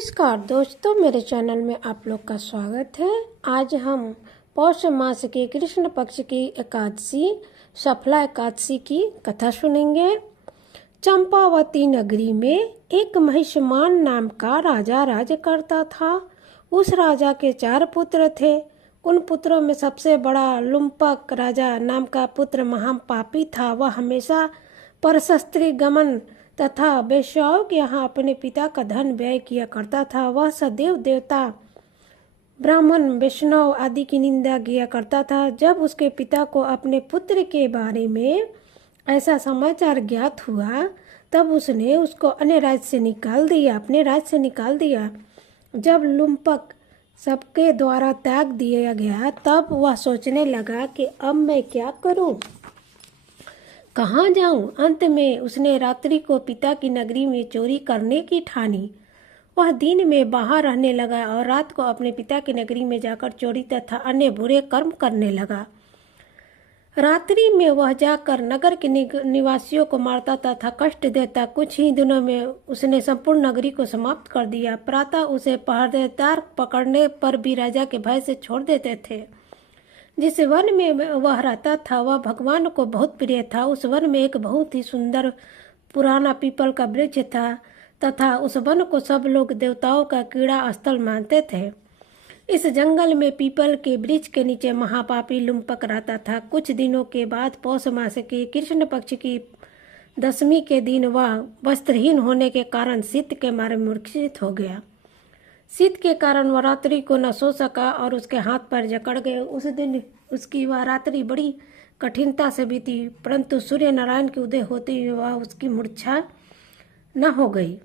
नमस्कार दोस्तों, मेरे चैनल में आप लोग का स्वागत है। आज हम पौष मास के कृष्ण पक्ष की एकादशी सफला एकादशी की कथा सुनेंगे। चंपावती नगरी में एक महिषमान नाम का राजा राज्य करता था। उस राजा के 4 पुत्र थे। उन पुत्रों में सबसे बड़ा लुम्पक राजा नाम का पुत्र महापापी था। वह हमेशा परशस्त्री गमन तथा वेश्याओं के यहाँ अपने पिता का धन व्यय किया करता था। वह सदैव देवता, ब्राह्मण, वैष्णव आदि की निंदा किया करता था। जब उसके पिता को अपने पुत्र के बारे में ऐसा समाचार ज्ञात हुआ, तब उसने उसको अपने राज्य से निकाल दिया। जब लुम्पक सबके द्वारा त्याग दिया गया, तब वह सोचने लगा कि अब मैं क्या करूं, कहाँ जाऊं। अंत में उसने रात्रि को पिता की नगरी में चोरी करने की ठानी। वह दिन में बाहर रहने लगा और रात को अपने पिता की नगरी में जाकर चोरी तथा अन्य बुरे कर्म करने लगा। रात्रि में वह जाकर नगर के निवासियों को मारता तथा कष्ट देता। कुछ ही दिनों में उसने संपूर्ण नगरी को समाप्त कर दिया। प्रातः उसे पहरेदार पकड़ने पर भी राजा के भय से छोड़ देते थे। जिस वन में वह रहता था, वह भगवान को बहुत प्रिय था। उस वन में एक बहुत ही सुंदर पुराना पीपल का वृक्ष था तथा उस वन को सब लोग देवताओं का क्रीड़ा स्थल मानते थे। इस जंगल में पीपल के वृक्ष के नीचे महापापी लुम्पक रहता था। कुछ दिनों के बाद पौष मास के कृष्ण पक्ष की 10वीं के दिन वह वस्त्रहीन होने के कारण शीत के मारे मूर्छित हो गया। शीत के कारण वह रात्रि को न सो सका और उसके हाथ पैर जकड़ गए। उस दिन उसकी वह रात्रि बड़ी कठिनता से बीती, परंतु सूर्य नारायण के उदय होते ही वह उसकी मूर्छा न हो गई।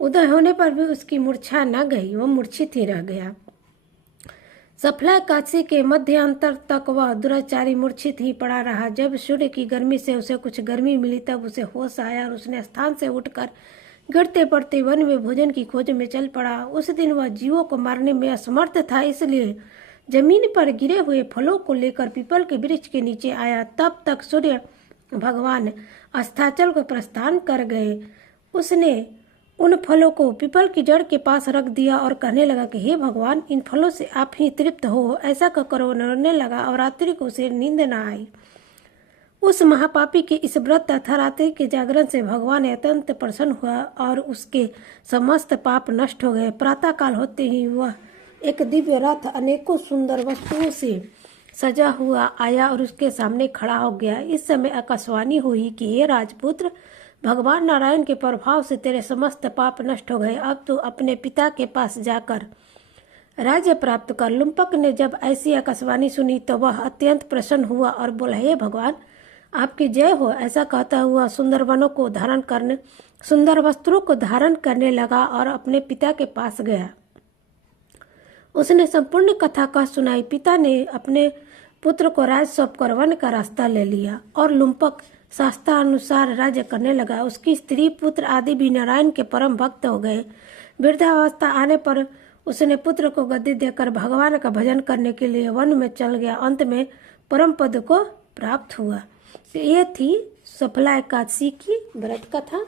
उदय होने पर भी उसकी मूर्छा न गई, वह मूर्छित ही रह गया। सफला एकादशी के मध्यांतर तक वह दुराचारी मूर्छित ही पड़ा रहा। जब सूर्य की गर्मी से उसे कुछ गर्मी मिली, तब उसे होश आया और उसने स्थान से उठकर गिरते पड़ते वन में भोजन की खोज में चल पड़ा। उस दिन वह जीवों को मारने में असमर्थ था, इसलिए जमीन पर गिरे हुए फलों को लेकर पीपल के वृक्ष के नीचे आया। तब तक सूर्य भगवान अस्ताचल को प्रस्थान कर गए। उसने उन फलों को पीपल की जड़ के पास रख दिया और कहने लगा कि हे भगवान, इन फलों से आप ही तृप्त हो। ऐसा कहकर वो रोने लगा और रात्रि को उसे नींद न आई। उस महापापी के इस व्रत तथा रात्रि के जागरण से भगवान अत्यंत प्रसन्न हुआ और उसके समस्त पाप नष्ट हो गए। प्रातः काल होते ही वह एक दिव्य रथ अनेकों सुंदर वस्तुओं से सजा हुआ आया और उसके सामने खड़ा हो गया। इस समय आकाशवाणी हुई कि हे राजपुत्र, भगवान नारायण के प्रभाव से तेरे समस्त पाप नष्ट हो गए। अब तू अपने पिता के पास जाकर राज्य प्राप्त कर। लुम्पक ने जब ऐसी आकाशवाणी सुनी तो वह अत्यंत प्रसन्न हुआ और बोला, हे भगवान, आपकी जय हो। ऐसा कहता हुआ सुंदर वस्त्रों को धारण करने लगा और अपने पिता के पास गया। उसने संपूर्ण कथा कह सुनाई। पिता ने अपने पुत्र को राज सौंपकर वन का रास्ता ले लिया और लुम्पक शास्त्रानुसार राज्य करने लगा। उसकी स्त्री, पुत्र आदि भी नारायण के परम भक्त हो गए। वृद्धावस्था आने पर उसने पुत्र को गद्दी देकर भगवान का भजन करने के लिए वन में चल गया। अंत में परम पद को प्राप्त हुआ। ये थी सफला एकादशी की व्रत कथा।